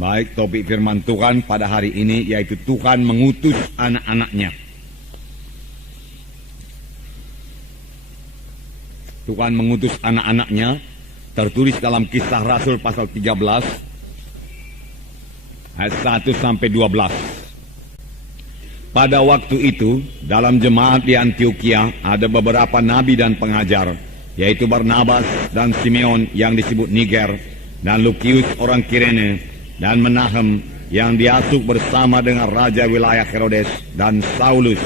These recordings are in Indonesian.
Baik, topik firman Tuhan pada hari ini yaitu Tuhan mengutus anak-anaknya. Tuhan mengutus anak-anaknya tertulis dalam Kisah Rasul pasal 13 ayat 1 sampai 12. Pada waktu itu dalam jemaat di Antioquia ada beberapa nabi dan pengajar, yaitu Barnabas dan Simeon yang disebut Niger, dan Lukius orang Kirene, dan Menahem yang diasuh bersama dengan raja wilayah Herodes dan Saulus.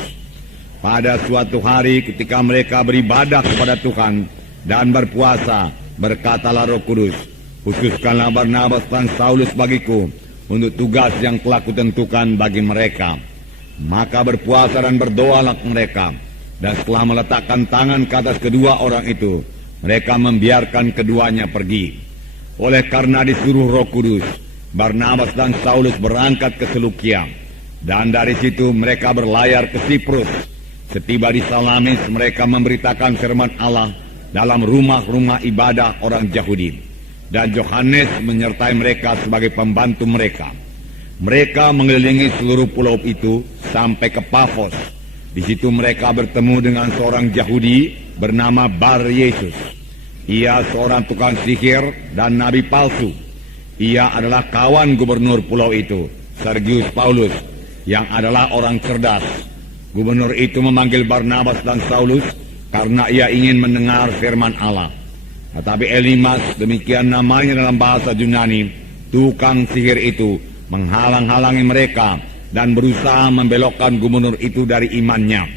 Pada suatu hari ketika mereka beribadah kepada Tuhan dan berpuasa, berkatalah Roh Kudus, "Khususkanlah Barnabas dan Saulus bagiku untuk tugas yang telah kutentukan bagi mereka." Maka berpuasa dan berdoalah mereka, dan setelah meletakkan tangan ke atas kedua orang itu, mereka membiarkan keduanya pergi. Oleh karena disuruh Roh Kudus, Barnabas dan Saulus berangkat ke Selukia, dan dari situ mereka berlayar ke Siprus. Setiba di Salamis, mereka memberitakan firman Allah dalam rumah-rumah ibadah orang Yahudi, dan Yohanes menyertai mereka sebagai pembantu mereka. Mereka mengelilingi seluruh pulau itu sampai ke Pafos. Di situ mereka bertemu dengan seorang Yahudi bernama Bar Yesus. Ia seorang tukang sihir dan nabi palsu. Ia adalah kawan gubernur pulau itu, Sergius Paulus, yang adalah orang cerdas. Gubernur itu memanggil Barnabas dan Saulus karena ia ingin mendengar firman Allah. Tetapi Elimas, demikian namanya dalam bahasa Yunani, tukang sihir itu, menghalang-halangi mereka dan berusaha membelokkan gubernur itu dari imannya.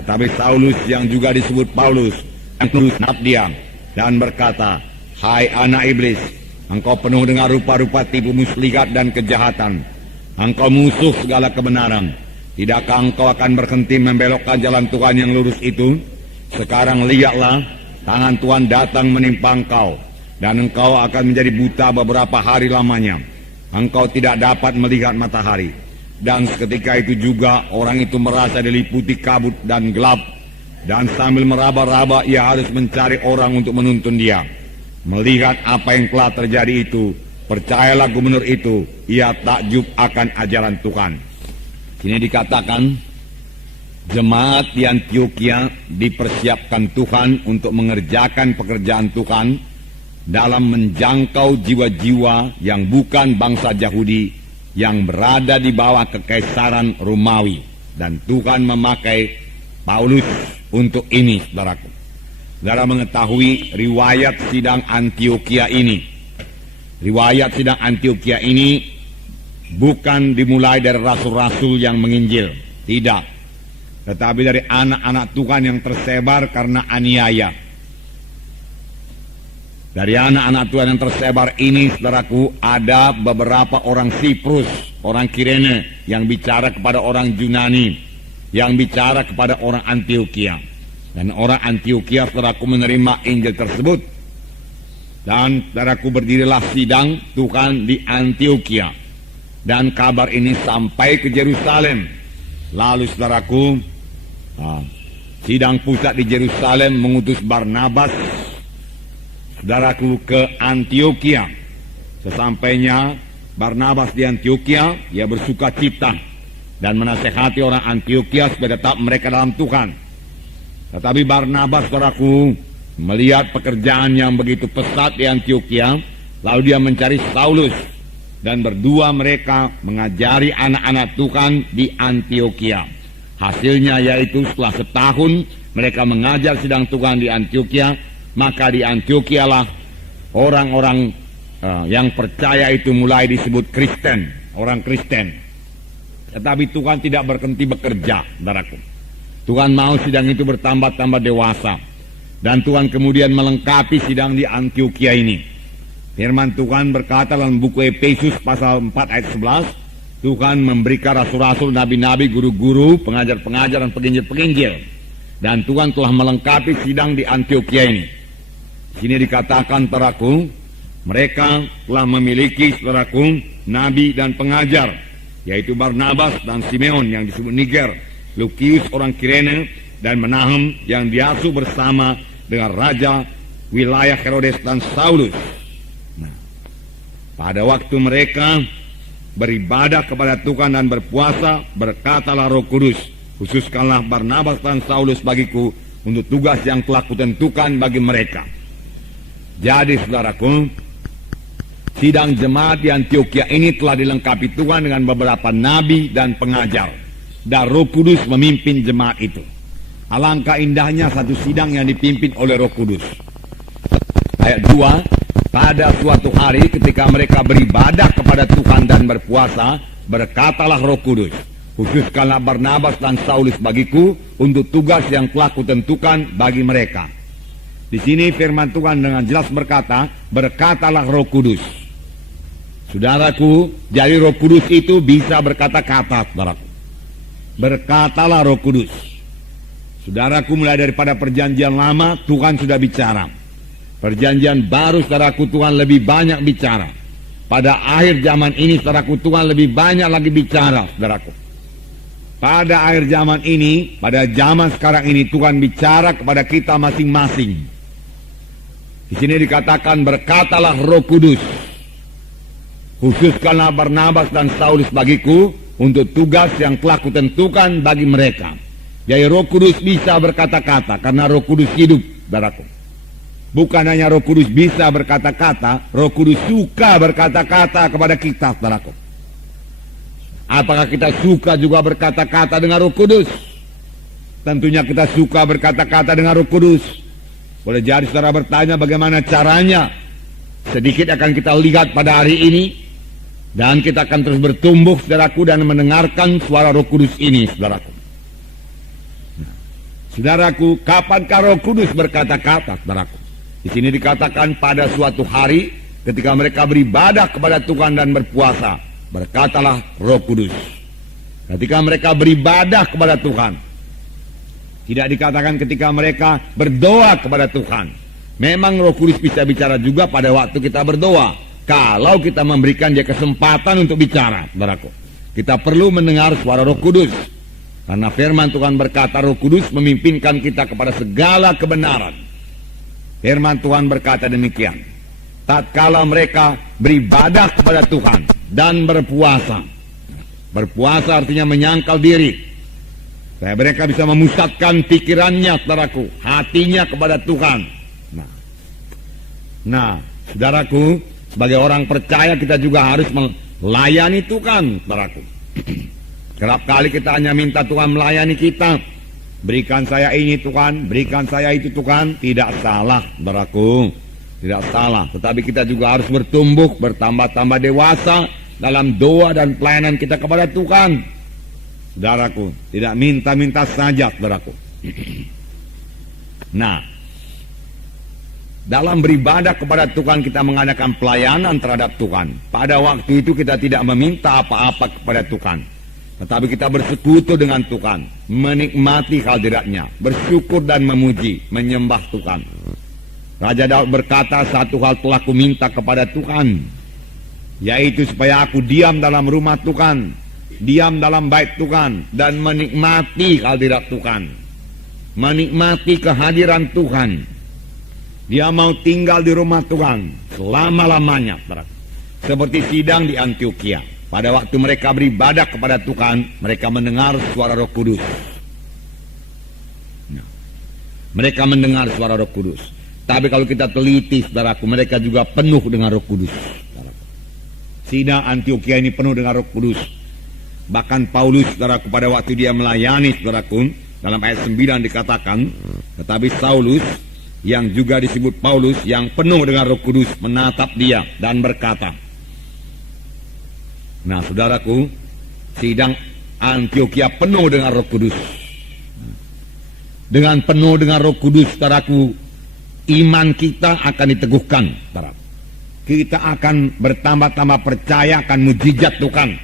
Tetapi Saulus yang juga disebut Paulus, yang menusnap dia dan berkata, "Hai anak iblis, engkau penuh dengan rupa-rupa tipu muslihat dan kejahatan. Engkau musuh segala kebenaran. Tidakkah engkau akan berhenti membelokkan jalan Tuhan yang lurus itu? Sekarang lihatlah, tangan Tuhan datang menimpa engkau, dan engkau akan menjadi buta beberapa hari lamanya. Engkau tidak dapat melihat matahari." Dan seketika itu juga orang itu merasa diliputi kabut dan gelap, dan sambil meraba-raba ia harus mencari orang untuk menuntun dia. Melihat apa yang telah terjadi itu, percayalah gubernur itu, ia takjub akan ajaran Tuhan. Ini dikatakan, jemaat di Antioquia dipersiapkan Tuhan untuk mengerjakan pekerjaan Tuhan dalam menjangkau jiwa-jiwa yang bukan bangsa Yahudi yang berada di bawah kekaisaran Romawi. Dan Tuhan memakai Paulus untuk ini, saudaraku. Saudara mengetahui riwayat sidang Antioquia ini. Riwayat sidang Antioquia ini bukan dimulai dari rasul-rasul yang menginjil. Tidak. Tetapi dari anak-anak Tuhan yang tersebar karena aniaya. Dari anak-anak Tuhan yang tersebar ini, saudaraku, ada beberapa orang Siprus, orang Kirene, yang bicara kepada orang Yunani, yang bicara kepada orang Antioquia. Dan orang Antioquia, saudaraku, menerima Injil tersebut. Dan saudaraku, berdirilah sidang Tuhan di Antioquia. Dan kabar ini sampai ke Yerusalem. Lalu saudaraku, sidang pusat di Yerusalem mengutus Barnabas, saudaraku, ke Antioquia. Sesampainya Barnabas di Antioquia, ia bersuka cita dan menasehati orang Antioquia supaya tetap mereka dalam Tuhan. Tetapi Barnabas, saudaraku, melihat pekerjaan yang begitu pesat di Antioquia, lalu dia mencari Saulus, dan berdua mereka mengajari anak-anak Tuhan di Antioquia. Hasilnya yaitu setelah setahun mereka mengajar sidang Tuhan di Antioquia, maka di Antioquia lah orang-orang yang percaya itu mulai disebut Kristen, orang Kristen. Tetapi Tuhan tidak berhenti bekerja, saudaraku. Tuhan mau sidang itu bertambah-tambah dewasa, dan Tuhan kemudian melengkapi sidang di Antioquia ini. Firman Tuhan berkata dalam buku Efesus pasal 4 ayat 11, Tuhan memberikan rasul-rasul, nabi-nabi, guru-guru, pengajar-pengajar, dan penginjil-penginjil. Dan Tuhan telah melengkapi sidang di Antioquia ini. Sini dikatakan, saudaraku, mereka telah memiliki, saudaraku, nabi dan pengajar, yaitu Barnabas dan Simeon yang disebut Niger, Lukius orang Kirene, dan Menahem yang diasuh bersama dengan raja wilayah Herodes dan Saulus. Nah, pada waktu mereka beribadah kepada Tuhan dan berpuasa, berkatalah Roh Kudus, khususkanlah Barnabas dan Saulus bagiku untuk tugas yang telah kutentukan bagi mereka. Jadi saudaraku, sidang jemaat di Antioquia ini telah dilengkapi Tuhan dengan beberapa nabi dan pengajar, dan Roh Kudus memimpin jemaat itu. Alangkah indahnya satu sidang yang dipimpin oleh Roh Kudus. Ayat 2, pada suatu hari ketika mereka beribadah kepada Tuhan dan berpuasa, berkatalah Roh Kudus, khususkanlah Barnabas dan Saulus bagiku untuk tugas yang telah kutentukan bagi mereka. Di sini firman Tuhan dengan jelas berkata, berkatalah Roh Kudus. Saudaraku, jadi Roh Kudus itu bisa berkata-kata, saudaraku. Berkatalah Roh Kudus. Saudaraku, mulai daripada perjanjian lama Tuhan sudah bicara. Perjanjian baru saudaraku Tuhan lebih banyak bicara. Pada akhir zaman ini saudaraku Tuhan lebih banyak lagi bicara, saudaraku. Pada akhir zaman ini, pada zaman sekarang ini Tuhan bicara kepada kita masing-masing. Di sini dikatakan berkatalah Roh Kudus, khususkanlah Barnabas dan Saulus bagiku untuk tugas yang telah kutentukan bagi mereka. Jadi Roh Kudus bisa berkata-kata karena Roh Kudus hidup, saudaraku. Bukan hanya Roh Kudus bisa berkata-kata, Roh Kudus suka berkata-kata kepada kita, saudaraku. Apakah kita suka juga berkata-kata dengan Roh Kudus? Tentunya kita suka berkata-kata dengan Roh Kudus. Boleh jadi saudara bertanya bagaimana caranya. Sedikit akan kita lihat pada hari ini. Dan kita akan terus bertumbuh, saudaraku, dan mendengarkan suara Roh Kudus ini, saudaraku. Saudaraku, kapankah Roh Kudus berkata-kata, saudaraku? Di sini dikatakan pada suatu hari ketika mereka beribadah kepada Tuhan dan berpuasa, berkatalah Roh Kudus. Ketika mereka beribadah kepada Tuhan, tidak dikatakan ketika mereka berdoa kepada Tuhan. Memang Roh Kudus bisa bicara juga pada waktu kita berdoa, kalau kita memberikan dia kesempatan untuk bicara, saudaraku. Kita perlu mendengar suara Roh Kudus. Karena firman Tuhan berkata Roh Kudus memimpinkan kita kepada segala kebenaran. Firman Tuhan berkata demikian. Tatkala mereka beribadah kepada Tuhan dan berpuasa. Berpuasa artinya menyangkal diri. Supaya mereka bisa memusatkan pikirannya, saudaraku, hatinya kepada Tuhan. Nah, saudaraku, sebagai orang percaya kita juga harus melayani Tuhan, saudaraku. Kerap kali kita hanya minta Tuhan melayani kita. Berikan saya ini Tuhan, berikan saya itu Tuhan. Tidak salah, saudaraku. Tidak salah. Tetapi kita juga harus bertumbuh, bertambah-tambah dewasa dalam doa dan pelayanan kita kepada Tuhan. Saudaraku, tidak minta-minta saja, saudaraku. Nah, dalam beribadah kepada Tuhan kita mengadakan pelayanan terhadap Tuhan. Pada waktu itu kita tidak meminta apa-apa kepada Tuhan. Tetapi kita bersekutu dengan Tuhan, menikmati hadiratnya, bersyukur dan memuji, menyembah Tuhan. Raja Daud berkata, satu hal telah ku minta kepada Tuhan, yaitu supaya aku diam dalam rumah Tuhan, diam dalam bait Tuhan, dan menikmati hadirat Tuhan, menikmati kehadiran Tuhan. Dia mau tinggal di rumah Tuhan selama-lamanya, seperti sidang di Antioquia. Pada waktu mereka beribadah kepada Tuhan, mereka mendengar suara Roh Kudus. Mereka mendengar suara Roh Kudus. Tapi kalau kita teliti, saudaraku, mereka juga penuh dengan Roh Kudus. Sidang Antioquia ini penuh dengan Roh Kudus. Bahkan Paulus, saudaraku, pada waktu dia melayani, saudaraku, dalam ayat 9 dikatakan, tetapi Saulus, yang juga disebut Paulus, yang penuh dengan Roh Kudus, menatap dia dan berkata. Nah, saudaraku, sidang Antioquia penuh dengan Roh Kudus. Dengan penuh dengan Roh Kudus, saudaraku, iman kita akan diteguhkan, saudara. Kita akan bertambah-tambah percaya akan mujizat Tuhan.